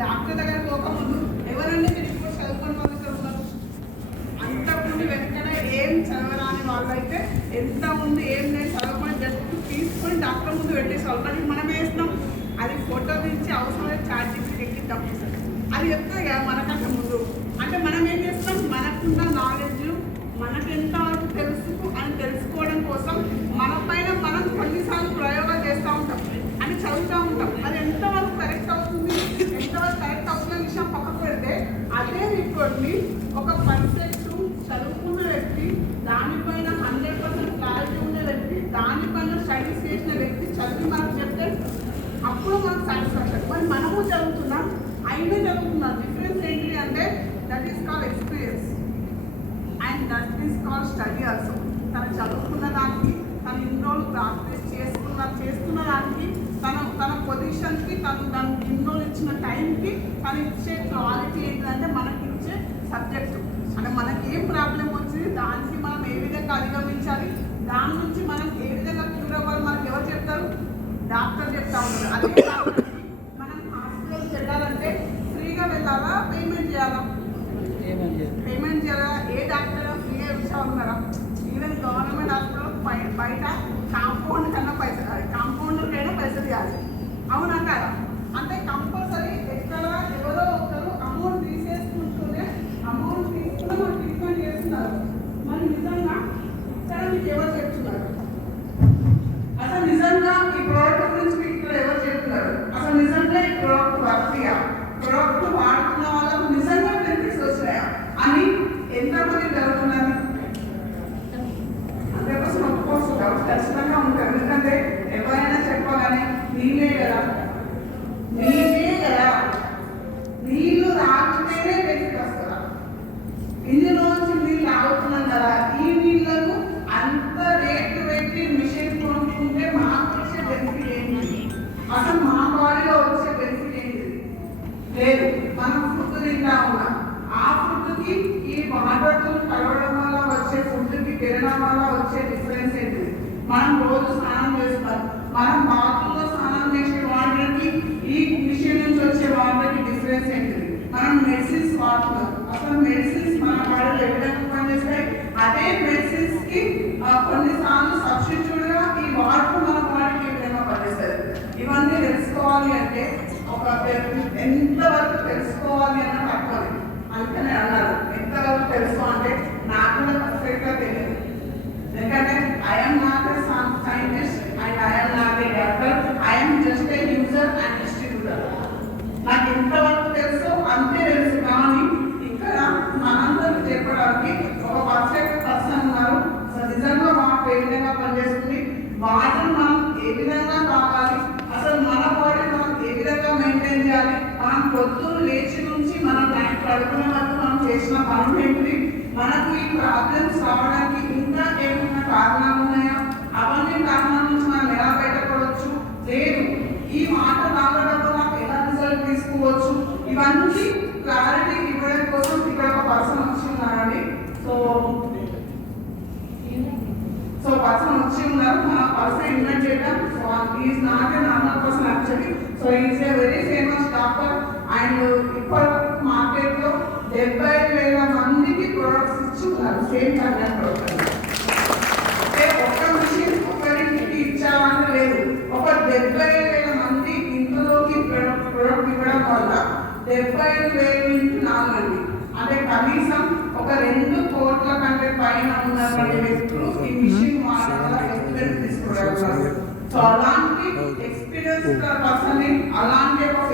Doctor దగ్గర పోకముందు ఎవరంటే మీరు ఇప్పుడు చదువుకుని వాళ్ళు ఇక్కడ ఉన్నారు. అంతకుముందు వెంటనే ఏం చదవరాని వాళ్ళైతే ఎంత ఉంది ఏం లేదు చదవకుండా జస్ట్ తీసుకొని డాక్టర్ ముందు పెట్టేసి ఆల్రెడీ మనం వేస్తున్నాం. అది ఫోటో నుంచి అవసరమైన ఛార్జీకి ఎక్కిద్దాం అది చెప్తుంది కదా మనకంటే ముందు. అంటే మనం ఏం చేస్తాం, మనకున్న నాలెడ్జ్ మనకు ఎంతవరకు తెలుసు అని తెలుసుకోవడం కోసం మన పైన మనం కొన్నిసార్లు ప్రయోగాలు చేస్తూ ఉంటాం అని చదువుతూ ఉంటాం. అది ఎంతవరకు కరెక్ట్ అవుతుంది ఎంతవరకు కరెక్ట్ అవుతున్న విషయం పక్కకు పెడితే అదే రిపోర్ట్ని ఒక పర్ఫెక్ట్ చదువుకున్న వ్యక్తి, దానిపైన 100% క్లారిటీ ఉన్న వ్యక్తి, దానిపైన స్టడీస్ చేసిన వ్యక్తి చదివి మనకు చెప్తే అప్పుడు మనకు సాటిస్ఫాక్షన్. మరి మనము చదువుతున్నాం అయినా చదువుతున్నాం. డిఫరెన్స్ ఏంటి అంటే that is called experience and that is called study also. తను చదువుకున్న దానికి తను ఇన్ని రోజులు ప్రాక్టీస్ చేస్తున్న దానికి తన పొజిషన్కి తను ఇన్ని రోజులు ఇచ్చిన టైంకి తను ఇచ్చే క్వాలిటీ ఏంటంటే మనకి ఇచ్చే సబ్జెక్టు. అంటే మనకి ఏం ప్రాబ్లం వచ్చింది దానికి మనం ఏ విధంగా అధిగమించాలి, దాని నుంచి మనం ఏ విధంగా క్యూర్ అవ్వాలి మనకి ఎవరు చెప్తారు, డాక్టర్ చెప్తా ఉన్నారు. అదే డాక్టర్కి మనం హాస్పిటల్కి వెళ్ళాలంటే ఫ్రీగా వెళ్ళాలా పేమెంట్ చేయాలా? పేమెంట్ చేయాలా? ఏ డాక్టర్ ఫ్రీగా ఇచ్చామన్నారా? ఈవెన్ గవర్నమెంట్ హాస్పిటల్ బయట కాంపౌండర్ కైనా పైసలు ఇవ్వాలి, అవునంటారా? అంటే కంపల్సరీ ఎక్కడ ఎవరో ఒకరు అమౌంట్ తీసేసుకుంటూనే అమౌంట్ తీసుకుని మనం ట్రీట్మెంట్ చేస్తున్నారు. మరి నిజంగా ఇక్కడ మీకు ఎవరు చెప్తున్నారు? అసలు నిజంగా ఈ ప్రోడక్ట్ గురించి మీకు ఇక్కడ ఎవరు చెప్తున్నారు? అసలు నిజంగా ఈ ప్రోడక్ట్ వర్తిగా ప్రోడక్ట్ వాడుతున్న వాళ్ళకు నిజంగా బెనిఫిట్స్ వస్తున్నాయా అని ఎంతమంది జరుగుతున్నారు? అందుకోసం ఒప్పుకోవచ్చు ఖచ్చితంగా ఉంటారు. ఎందుకంటే ఎవరైనా చెప్పగానే నీళ్ళే కదా నీళ్ళు తాగితేనే బెనిఫిట్ వస్తుందా? ఇందులోంచి నీళ్ళు తాగుతున్నాం కదా, ఈ నీళ్లకు అంత రేటు పెట్టి మిషన్ కొనుక్కుంటే మాకు వచ్చే బెనిఫిట్ ఏంటి? అసలు మా బాడీలో వచ్చే బెనిఫిట్ ఏంటి? లేదు. మనం ఫుడ్ తింటా ఉన్నాం, ఆ ఫుడ్కి ఈ వాటర్తో కలవడం వల్ల వచ్చే ఫుడ్కి తినడం వల్ల వచ్చే డిఫరెన్స్ ఏంటి? మనం రోజు స్నానం చేస్తాం, మనం బాత్రూంలో స్నానం చేసే వాటర్కి ఈ మిషన్ నుంచి వచ్చే వాటర్కి డిఫరెన్స్ ఏంటిది? మనం మెడిసిన్స్ వాడుతున్నాం, అసలు మెడిసిన్స్ మన బాడీలో ఏ విధంగా పనిచేస్తాయి? అదే మెడిసిన్స్ కి కొన్నిసార్లు సబ్స్టిట్యూట్ గా ఈ వాటర్ మన బాడీకి ఏ విధంగా పనిచేస్తుంది? ఇవన్నీ తెలుసుకోవాలి అంటే ఒక ఎంతవరకు తెలుసుకోవాలి అన్న తక్కువ. అందుకనే అన్నారు ఎంతవరకు తెలుసు అంటే నాకు కూడా పర్ఫెక్ట్ గా తెలియదు. ఎందుకంటే I'm not a scientist and I'm not a doctor, I'm just a user and distributor. నాకు ఎంతవరకు తెలుసు అంతే తెలుసు. కానీ ఇక్కడ మనందరికి చెప్పడానికి ఒక పర్ఫెక్ట్ పర్సన్ ఉన్నారు. అసలు నిజంగా మాకు ఏ విధంగా పనిచేస్తుంది, వాటిని మనం ఏ విధంగా కావాలి, అసలు మన బాడీ మనం ఏ విధంగా మెయింటైన్ చేయాలి, మనం పొద్దున్న లేచి నుంచి మనం టైం పడుకునే వరకు మనం చేసిన పనులు ఏంటి, మనకు ఈ ప్రాబ్లమ్స్ రావడానికి ఇంకా ఏమైనా కారణాలు ఉన్నాయా, అవన్నీ కారణాల నుంచి మనం ఎలా బయటపడవచ్చు, లేదు ఈ మాట తాగడంలో నాకు ఎలా రిజల్ట్ తీసుకోవచ్చు, ఇవన్నీ క్లారిటీ ఇవ్వడం కోసం ఇక్కడ ఒక పర్సన్ వచ్చి ఉన్నారండి. సో పర్సన్ వచ్చి ఉన్నారు, మన పర్సన్ ఇన్వైట్ చేద్దాం. So is not a normal person actually. So is a very famous doctor and ఇప్పటి మార్కెట్లో 75,000 మందికి ప్రొడక్ట్స్ ఇచ్చి ఉన్నారు. సేమ్ కంటెంట్ ప్రొడక్ట్ అంటే ఒక్క మిషన్ ఒకరింటికి ఇచ్చామని లేదు, ఒక 75,000 మంది ఇంట్లోకి ప్రొడక్ట్ ఇవ్వడం వల్ల 75,000 నుంచి 4 మంది అంటే కనీసం ఒక 2 కోట్ల కంటే పైన ఉన్నటువంటి వ్యక్తులు ఈ మిషన్ వల్ల ఎక్స్పీరియన్స్ తీసుకోవడం. సో అలాంటి ఎక్స్పీరియన్స్ పర్సన్ అలాంటి ఒక